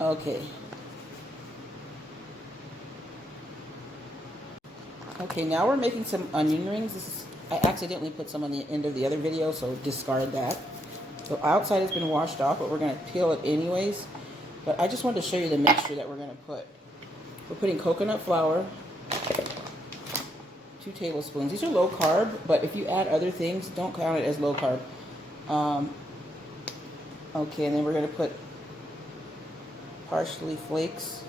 Okay. Okay, now we're making some onion rings. I accidentally put some on the end of the other video, so discard that. The outside has been washed off, but we're going to peel it anyways. But I just wanted to show you the mixture that we're going to put. We're putting coconut flour, 2 tablespoons. These are low carb, but if you add other things, don't count it as low carb. Okay, and then we're going to put parsley flakes.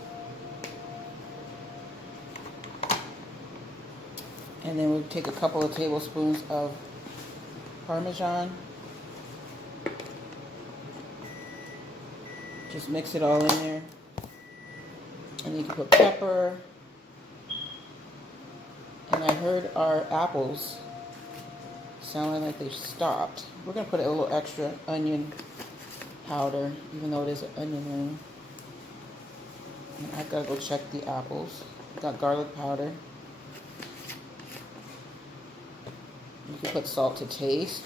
And then we'll take a couple of tablespoons of Parmesan. Just mix it all in there. And you can put pepper. And I heard our apples sounding like they stopped. We're going to put a little extra onion powder, even though it is an onion ring. And I've got to go check the apples. Got garlic powder. You can put salt to taste.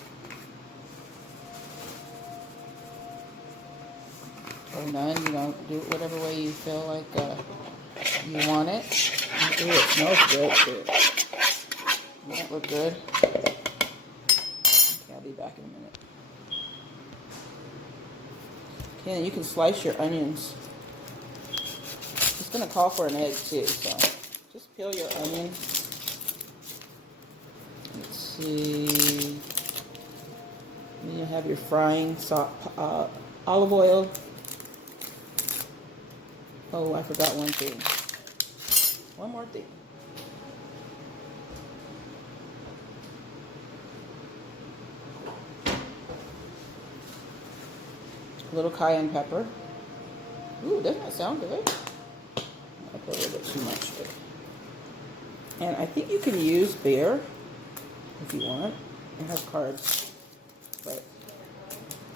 Or none, you know, do it whatever way you feel like you want it. Ooh, it smells good too. Doesn't that look good? Okay, I'll be back in a minute. Okay, and you can slice your onions. It's going to call for an egg too, so just peel your onion. Let's see. Then you have your frying olive oil. Oh, I forgot one thing. One more thing. A little cayenne pepper. Ooh, doesn't that sound good? I put a little bit too much. And I think you can use beer if you want. It has carbs, but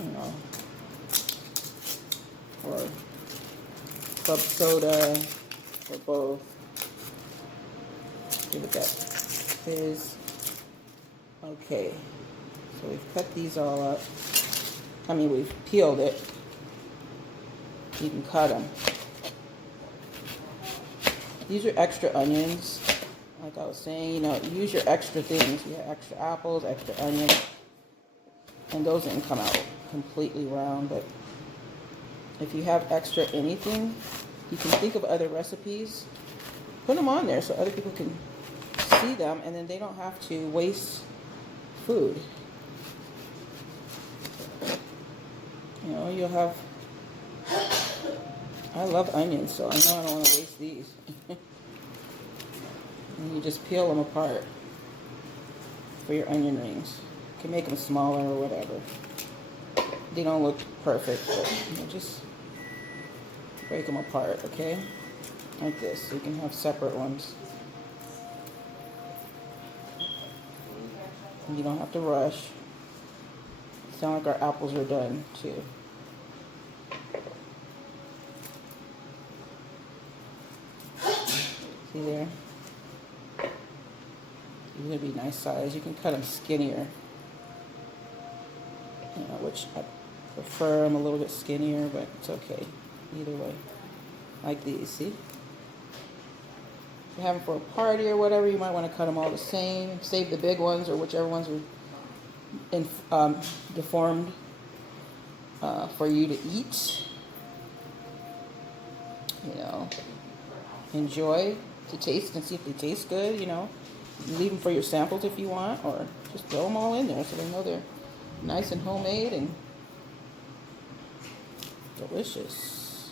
you know, or club soda, or both. Give it that fizz. Okay, so we've cut these all up. I mean, we've peeled it. You can cut them. These are extra onions. Like I was saying, you know, use your extra things. You have extra apples, extra onions. And those didn't come out completely round, but if you have extra anything, you can think of other recipes. Put them on there so other people can see them, and then they don't have to waste food. You know, you'll have... I love onions, so I know I don't want to waste these. And you just peel them apart for your onion rings. You can make them smaller or whatever. They don't look perfect, but you know, just break them apart, okay? Like this. So you can have separate ones. And you don't have to rush. Sound like our apples are done too. See there? These are gonna be nice size. You can cut them skinnier. You know, which I prefer them a little bit skinnier, but it's okay. Either way. Like these, see? If you're having for a party or whatever, you might want to cut them all the same. Save the big ones or whichever ones are deformed for you to eat. You know, enjoy to taste and see if they taste good, you know. Leave them for your samples if you want, or just throw them all in there so they know they're nice and homemade and delicious.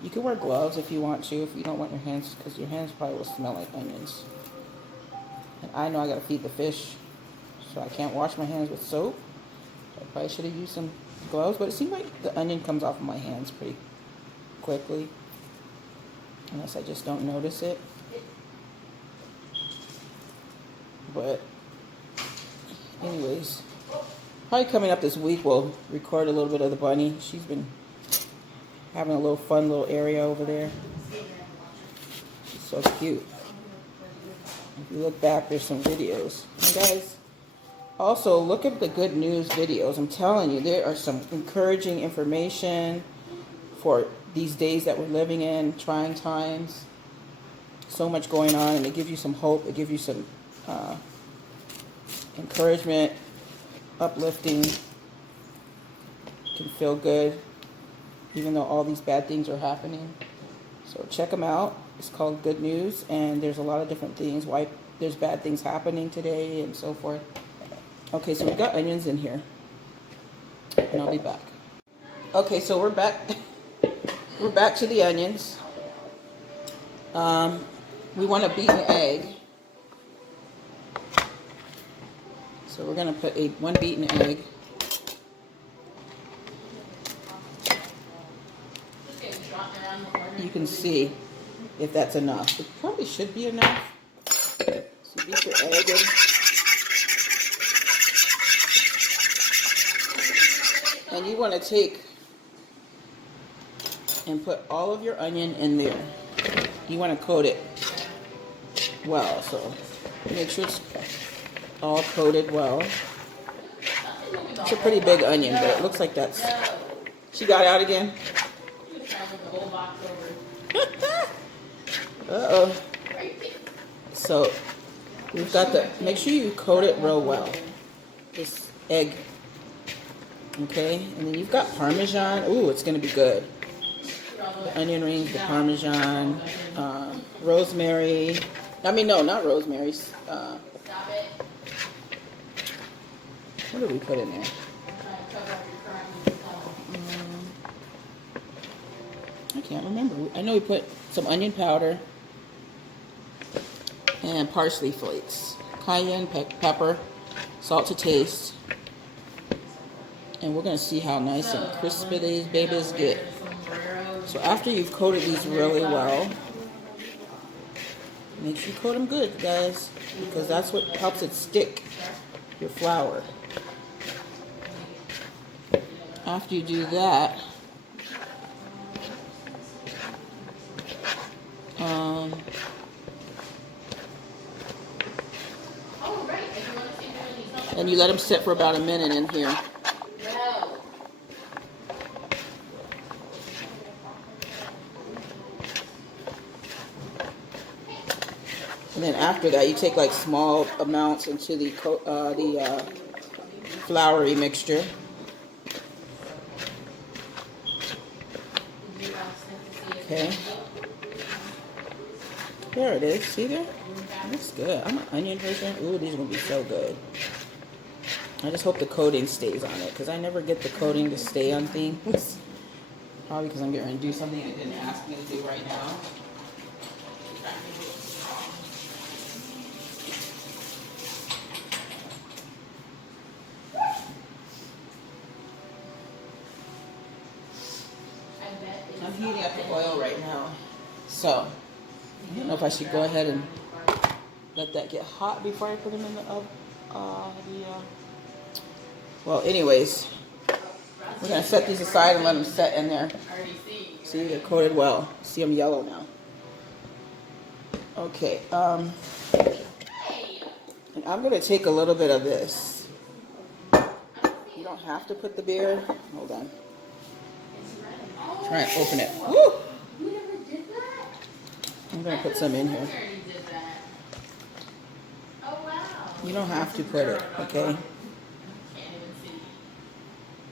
You can wear gloves if you want to, if you don't want your hands, because your hands probably will smell like onions. And I know I gotta feed the fish, so I can't wash my hands with soap. I probably should have used some gloves, but it seems like the onion comes off of my hands pretty quickly, unless I just don't notice it. But anyways, probably coming up this week we'll record a little bit of the bunny. She's been having a little fun little area over there. She's so cute. If you look back, there's some videos. And guys, also look at the good news videos. I'm telling you, there are some encouraging information for these days that we're living in, trying times, so much going on, and it gives you some hope. It gives you some encouragement, uplifting. You can feel good, even though all these bad things are happening. So check them out. It's called Good News, and there's a lot of different things why there's bad things happening today and so forth. Okay, so we've got onions in here, and I'll be back. Okay, so we're back. We're back to the onions. We want to beat an egg. So we're going to put one beaten egg. You can see if that's enough. It probably should be enough. So beat your egg in. And you want to take and put all of your onion in there. You want to coat it well, so make sure it's all coated well. It's a pretty big onion, but it looks like that's... She got out again? Uh-oh. So we've got make sure you coat it real well. This egg. Okay, and then you've got Parmesan. Ooh, it's going to be good. The onion rings, the Parmesan, rosemary. I mean, no, not rosemary. What did we put in there? I can't remember. I know we put some onion powder and parsley flakes, cayenne pepper, salt to taste. And we're going to see how nice and crispy these babies get. So after you've coated these really well, make sure you coat them good, guys, because that's what helps it stick, your flour. After you do that, and you let them sit for about a minute in here. And then after that, you take like small amounts into the floury mixture. Okay. There it is. See there? Looks good. I'm an onion person. Ooh, these are going to be so good. I just hope the coating stays on it, because I never get the coating to stay on things. Probably because I'm getting ready to do something it didn't ask me to do right now. I'm heating up the oil right now, so I don't know if I should go ahead and let that get hot before I put them in the oven. Well, anyways, we're going to set these aside and let them set in there. See, they're coated well. See them yellow now. Okay, and I'm going to take a little bit of this. You don't have to put the beer. Hold on. Try and open it. Woo! I'm going to put some in here. You don't have to put it, okay?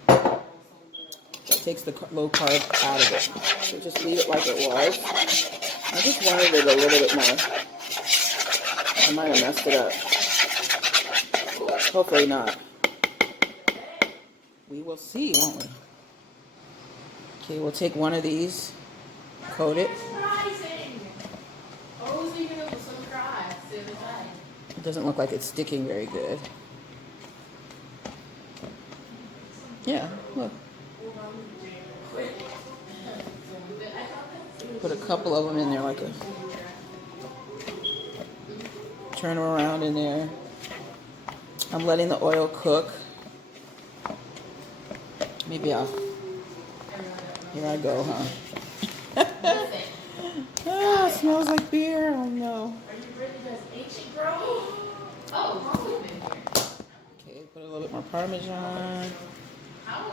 That takes the low carb out of it. So just leave it like it was. I just wanted it a little bit more. I might have messed it up. Hopefully not. We will see, won't we? Okay, we'll take one of these, coat it. It doesn't look like it's sticking very good. Yeah, look. Put a couple of them in there like a... Turn them around in there. I'm letting the oil cook. Maybe I'll... Here I go, huh? Ah, it smells like beer. Oh no. Are you ready to ancient girl? Oh, okay, put a little bit more Parmesan. Oh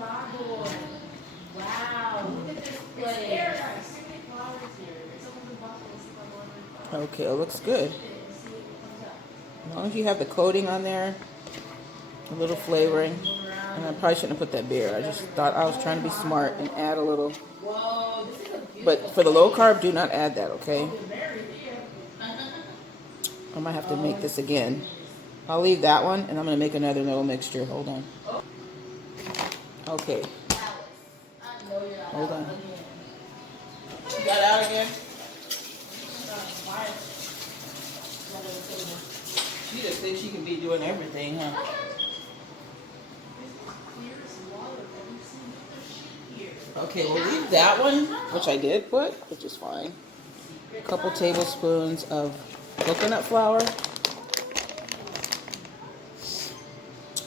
my Lord. Wow, look at this place. Okay, it looks good. As long as you have the coating on there, a little flavoring. And I probably shouldn't have put that beer. I just thought I was trying to be smart and add a little. But for the low carb, do not add that, okay? I might have to make this again. I'll leave that one, and I'm going to make another little mixture. Hold on. Okay. Hold on. You got out again? She just thinks she can be doing everything, huh? Okay, we'll leave that one, which I did put, which is fine. A couple tablespoons of coconut flour.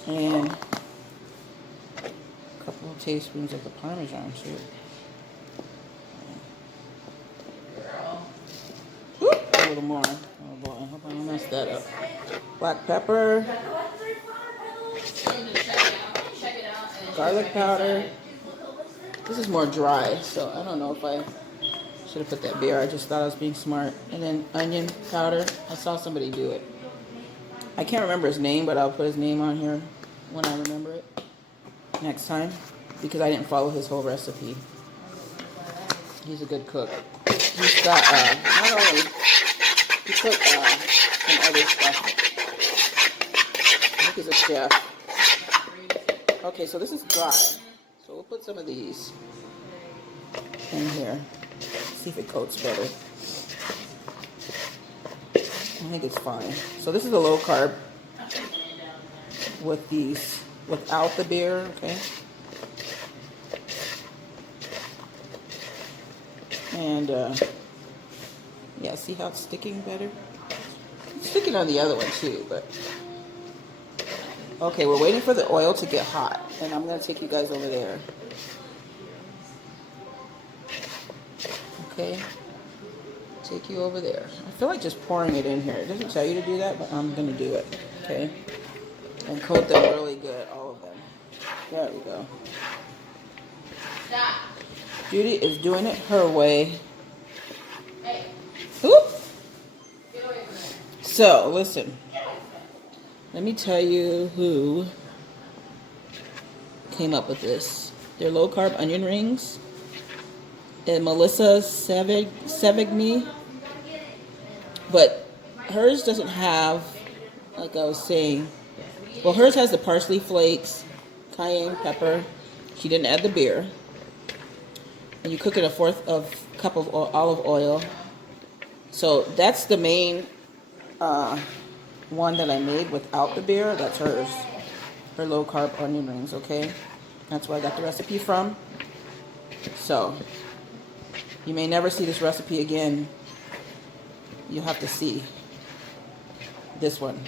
And a couple of teaspoons of the Parmesan too. Whoop, a little more. Oh boy, I hope I don't mess that up. Black pepper. Garlic powder. This is more dry, so I don't know if I should have put that beer. I just thought I was being smart. And then onion powder. I saw somebody do it. I can't remember his name, but I'll put his name on here when I remember it next time, because I didn't follow his whole recipe. He's a good cook. He's got, not only, he cooked some other stuff. I think he's a chef. Okay, so this is dry. So we'll put some of these in here. See if it coats better. I think it's fine. So this is a low carb with these, without the beer, okay? And yeah, see how it's sticking better? It's sticking on the other one too, but okay, we're waiting for the oil to get hot, and I'm gonna take you guys over there. Okay, take you over there. I feel like just pouring it in here. It doesn't tell you to do that, but I'm gonna do it. Okay, and coat them really good, all of them. There we go. Stop. Judy is doing it her way. Hey. Whoop. Get away from there. So listen. Let me tell you who came up with this. They're low carb onion rings. And Melissa Sevigny. But hers doesn't have, like I was saying, well, hers has the parsley flakes, cayenne pepper. She didn't add the beer. And you cook it a fourth of cup of olive oil. So that's the main one that I made without the beer. That's hers. Her low carb onion rings, okay? That's where I got the recipe from. So you may never see this recipe again. You'll have to see this one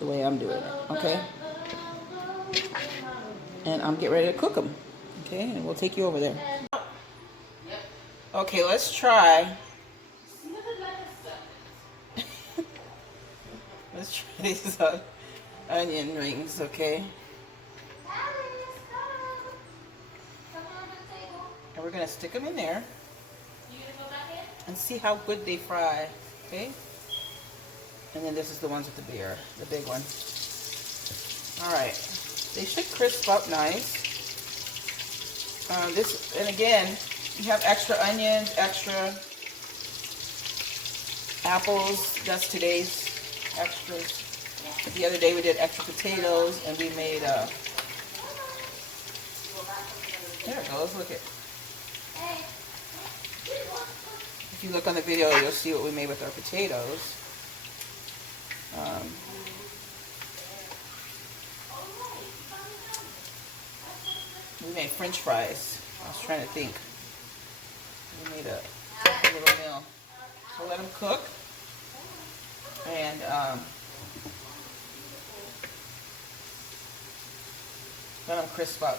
the way I'm doing it, okay? And I'm getting ready to cook them, okay? And we'll take you over there. Okay, let's try. Let's try these onion rings, okay? And we're gonna stick them in there and see how good they fry, okay? And then this is the ones with the beer, the big one. All right, they should crisp up nice. This, and again, you have extra onions, extra apples. That's today's extras. The other day we did extra potatoes, and we made there it goes. Look at. If you look on the video, you'll see what we made with our potatoes. We made French fries. I was trying to think. We made a little meal. So let them cook. And let them crisp up.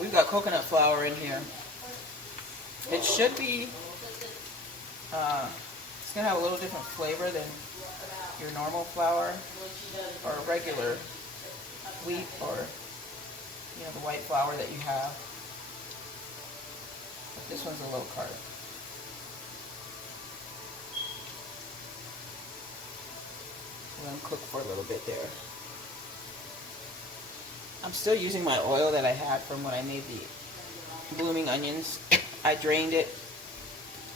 We've got coconut flour in here. It should be, it's going to have a little different flavor than your normal flour or regular wheat or, you know, the white flour that you have. This one's a low carb. Let them cook for a little bit there. I'm still using my oil that I had from when I made the blooming onions. I drained it,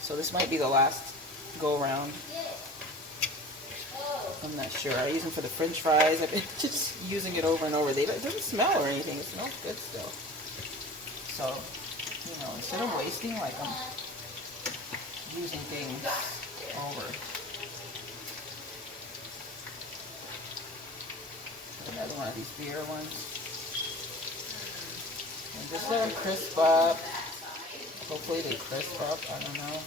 so this might be the last go around. I'm not sure. I use them for the French fries. I've been just using it over and over. It doesn't smell or anything. It smells good still. So, you know, instead of wasting, like I'm using things over. Another one of these beer ones. And just let them crisp up. Hopefully they crisp up. I don't know.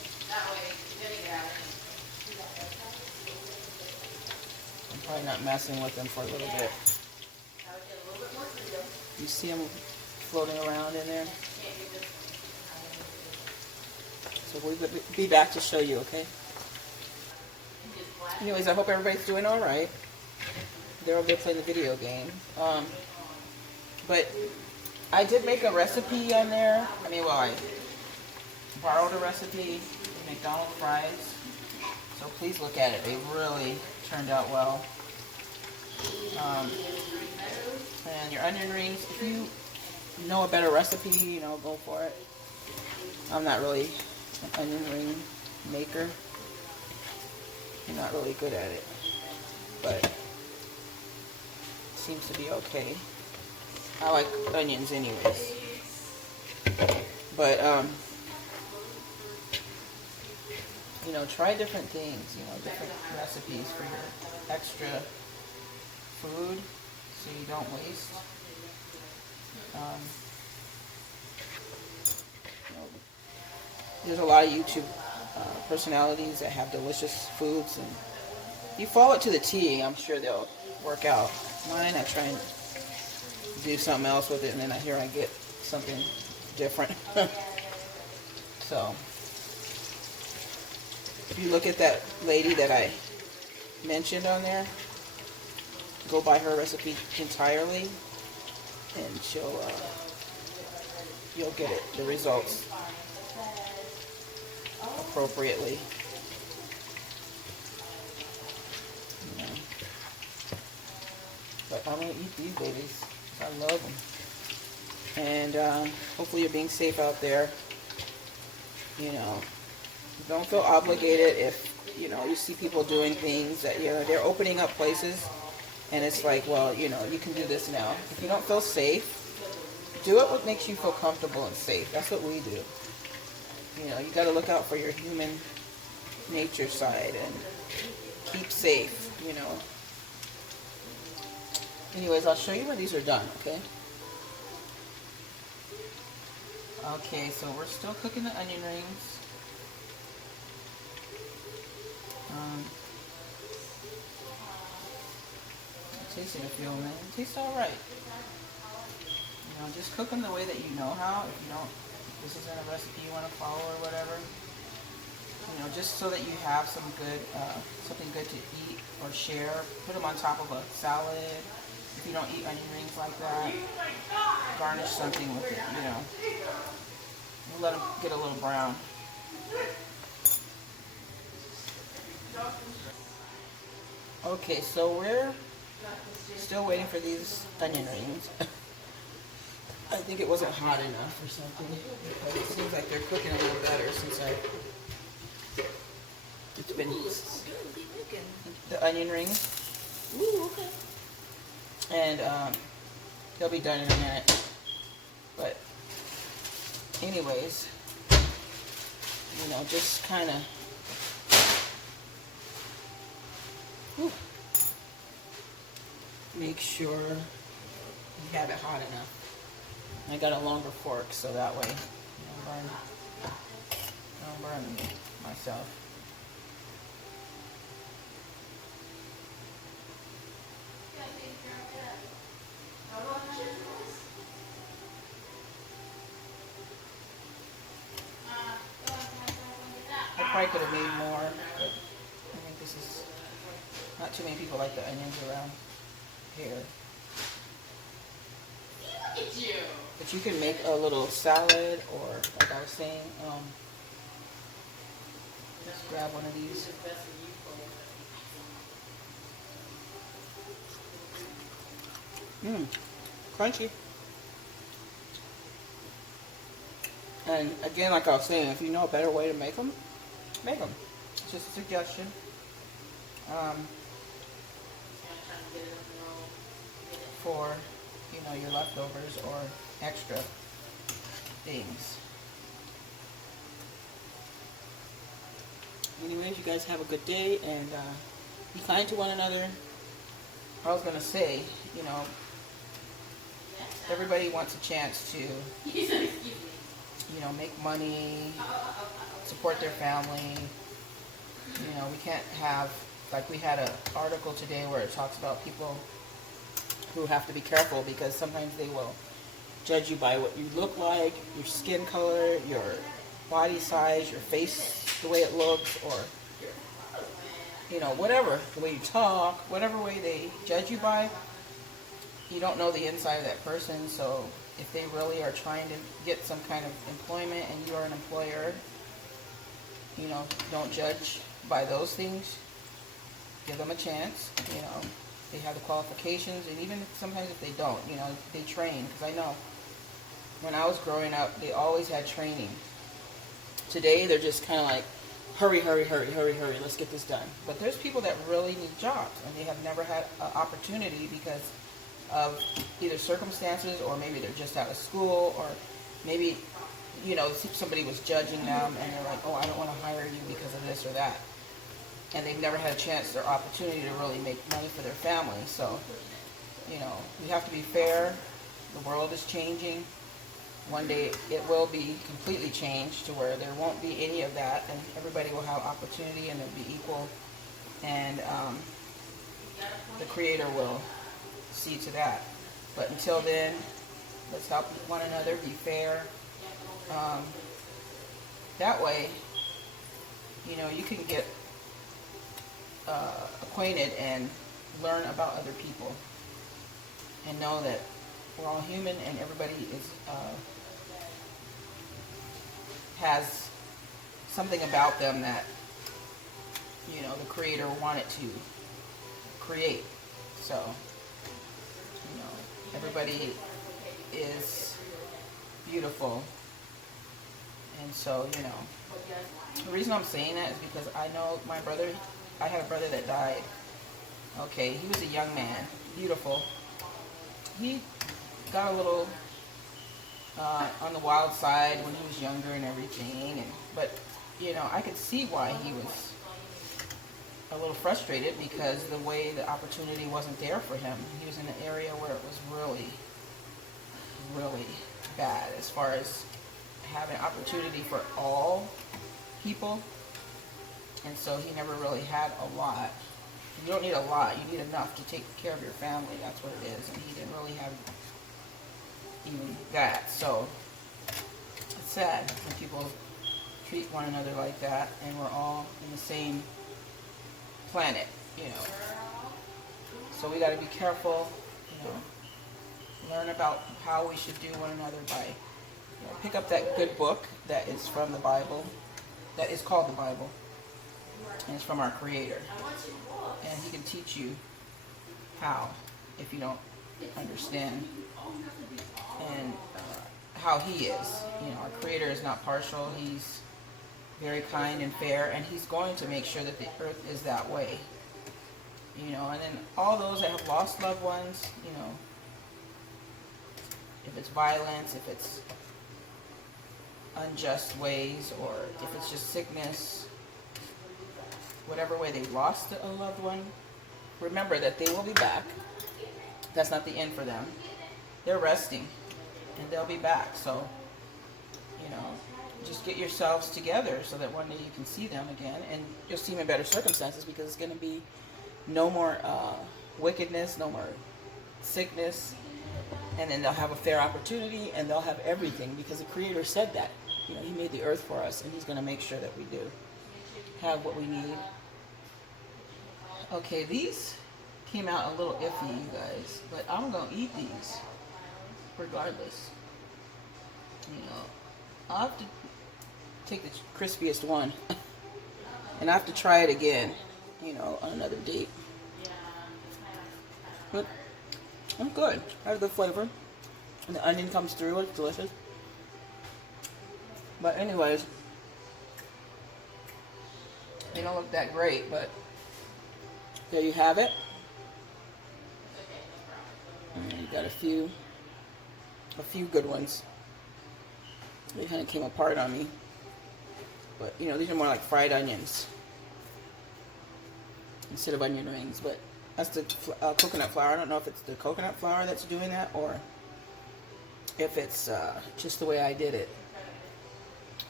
I'm probably not messing with them for a little bit. You see them floating around in there? So we'll be back to show you, okay? Anyways, I hope everybody's doing all right. They're over there playing the video game. But I did make a recipe on there. I borrowed a recipe of McDonald's fries. So please look at it. They really turned out well. And your onion rings, if you know a better recipe, you know, go for it. I'm not really an onion ring maker. I'm not really good at it. But it seems to be okay. I like onions anyways. But, you know, try different things, you know, different recipes for your extra food so you don't waste. You know, there's a lot of YouTube personalities that have delicious foods, and if you follow it to the T, I'm sure they'll work out. Mine, I try and do something else with it, and then here I get something different. So, if you look at that lady that I mentioned on there, go by her recipe entirely, and you'll get it, the results appropriately. You know. But I'm gonna eat these babies. I love them. And hopefully you're being safe out there. You know, don't feel obligated if, you know, you see people doing things that, you know, they're opening up places and it's like, well, you know, you can do this now. If you don't feel safe, do it what makes you feel comfortable and safe. That's what we do. You know, you got to look out for your human nature side and keep safe, you know. Anyways, I'll show you when these are done, okay? Okay, so we're still cooking the onion rings. It tastes it a few minutes. It tastes alright. You know, just cook them the way that you know how. If you don't, if this isn't a recipe you want to follow or whatever. You know, just so that you have some good, something good to eat or share. Put them on top of a salad. If you don't eat onion rings like that, garnish something with it, you know. Let them get a little brown. Okay, so we're still waiting for these onion rings. I think it wasn't hot enough or something. Because it seems like they're cooking a little better since it's been the onion rings. Ooh, okay. And they'll be done in a minute. But anyways, you know, just kind of make sure you have it hot enough. I got a longer fork, so that way I don't burn myself. I probably could have made more, but I think this is not too many people like the onions around here. at you. But you can make a little salad, or like I was saying, just grab one of these. Crunchy. And again, like I was saying, if you know a better way to make them, make them. It's just a suggestion. For, you know, your leftovers or extra things. Anyways, you guys have a good day, and be kind to one another. I was going to say, you know, everybody wants a chance to, you know, make money, support their family. You know, we can't have, like we had an article today where it talks about people who have to be careful because sometimes they will judge you by what you look like, your skin color, your body size, your face, the way it looks, or, you know, whatever, the way you talk, whatever way they judge you by. You don't know the inside of that person, so if they really are trying to get some kind of employment and you are an employer, you know, don't judge by those things. Give them a chance, you know. They have the qualifications, and even sometimes if they don't, you know, they train. Because I know when I was growing up, they always had training. Today, they're just kind of like, hurry, hurry, hurry, hurry, hurry, let's get this done. But there's people that really need jobs, and they have never had an opportunity because of either circumstances, or maybe they're just out of school, or maybe, you know, somebody was judging them, and they're like, oh, I don't want to hire you because of this or that. And they've never had a chance or opportunity to really make money for their family. So, you know, we have to be fair. The world is changing. One day it will be completely changed to where there won't be any of that, and everybody will have opportunity and it'll be equal. And the Creator will see to that. But until then, let's help one another, be fair. That way, you know, you can get acquainted and learn about other people, and know that we're all human, and everybody is has something about them that, you know, the Creator wanted to create. So, you know, everybody is beautiful, and so, you know, the reason I'm saying that is because I know my brother. I had a brother that died. Okay, he was a young man, beautiful. He got a little on the wild side when he was younger and everything, but you know, I could see why he was a little frustrated, because the way the opportunity wasn't there for him. He was in an area where it was really, really bad as far as having opportunity for all people. And so he never really had a lot. You don't need a lot. You need enough to take care of your family. That's what it is. And he didn't really have even that. So it's sad when people treat one another like that, and we're all in the same planet, you know. So we got to be careful, you know, learn about how we should do one another by, you know, pick up that good book that is from the Bible, that is called the Bible. And it's from our Creator, and He can teach you how, if you don't understand, and how He is. You know, our Creator is not partial. He's very kind and fair, and He's going to make sure that the earth is that way. You know, and then all those that have lost loved ones, you know, if it's violence, if it's unjust ways, or if it's just sickness, whatever way they lost a loved one, remember that they will be back. That's not the end for them. They're resting, and they'll be back. So, you know, just get yourselves together so that one day you can see them again, and you'll see them in better circumstances, because it's going to be no more wickedness, no more sickness, and then they'll have a fair opportunity, and they'll have everything, because the Creator said that. You know, He made the earth for us, and He's going to make sure that we do have what we need. Okay, these came out a little iffy, you guys, but I'm going to eat these. regardless. You know, I'll have to take the crispiest one. And I have to try it again, you know, on another date. But I'm good. I have the flavor. And the onion comes through. It's delicious. But anyways, they don't look that great, but there you have it. And you got a few good ones. They kind of came apart on me. But, you know, these are more like fried onions instead of onion rings. But that's the coconut flour. I don't know if it's the coconut flour that's doing that or if it's just the way I did it.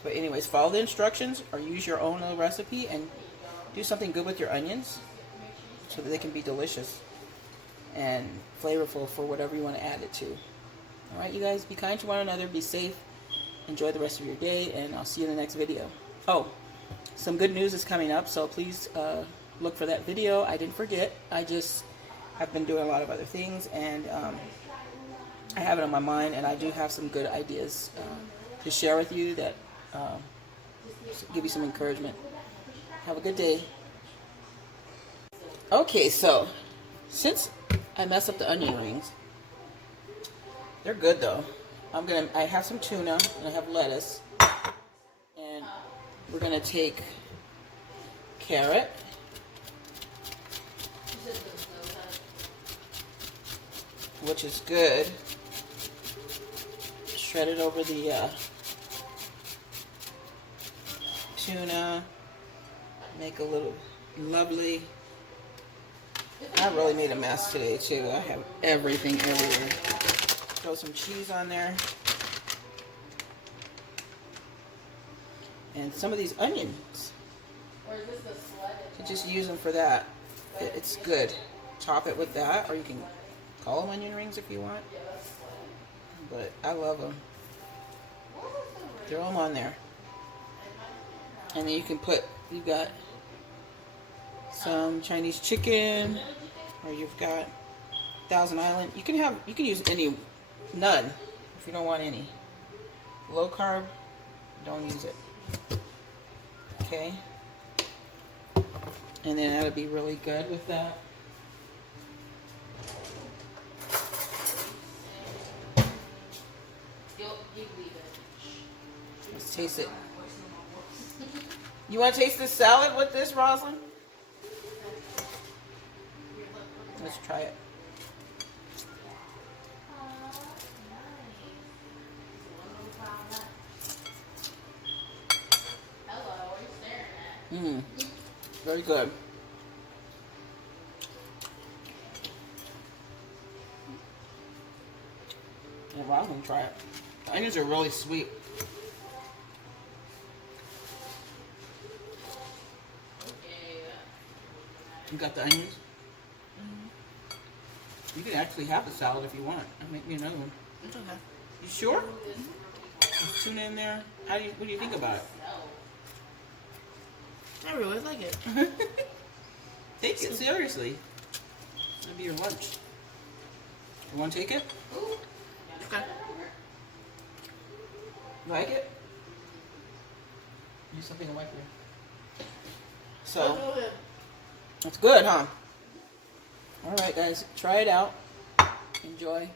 But anyways, follow the instructions or use your own little recipe and do something good with your onions so that they can be delicious and flavorful for whatever you want to add it to. Alright, you guys, be kind to one another, be safe, enjoy the rest of your day, and I'll see you in the next video. Oh, some good news is coming up, so please look for that video. I didn't forget. I just have been doing a lot of other things, and I have it on my mind, and I do have some good ideas to share with you that give you some encouragement. Have a good day. Okay, so since I messed up the onion rings, they're good though. I have some tuna and I have lettuce, and we're gonna take carrot, which is good. Shred it over the tuna. Make a little lovely. I really made a mess today too. I have everything everywhere. Throw some cheese on there. And some of these onions. So just use them for that. It's good. Top it with that, or you can call them onion rings if you want. But I love them. Throw them on there. And then you can put, you've got some Chinese chicken, or you've got Thousand Island. You can use any, none, if you don't want any. Low carb, don't use it. Okay? And then that'll be really good with that. Let's taste it. You want to taste this salad with this, Rosalind? Let's try it. Very good. Yeah, Rosalind, try it. The onions are really sweet. You got the onions? You can actually have the salad if you want. I'll make me another one. It's okay. You sure? There's tuna in there. What do you think about it? I really like it. Take it seriously. That'll be your lunch. You want to take it? Okay. You like it? Use something to wipe your. So, that's good, huh? Alright guys, try it out. Enjoy.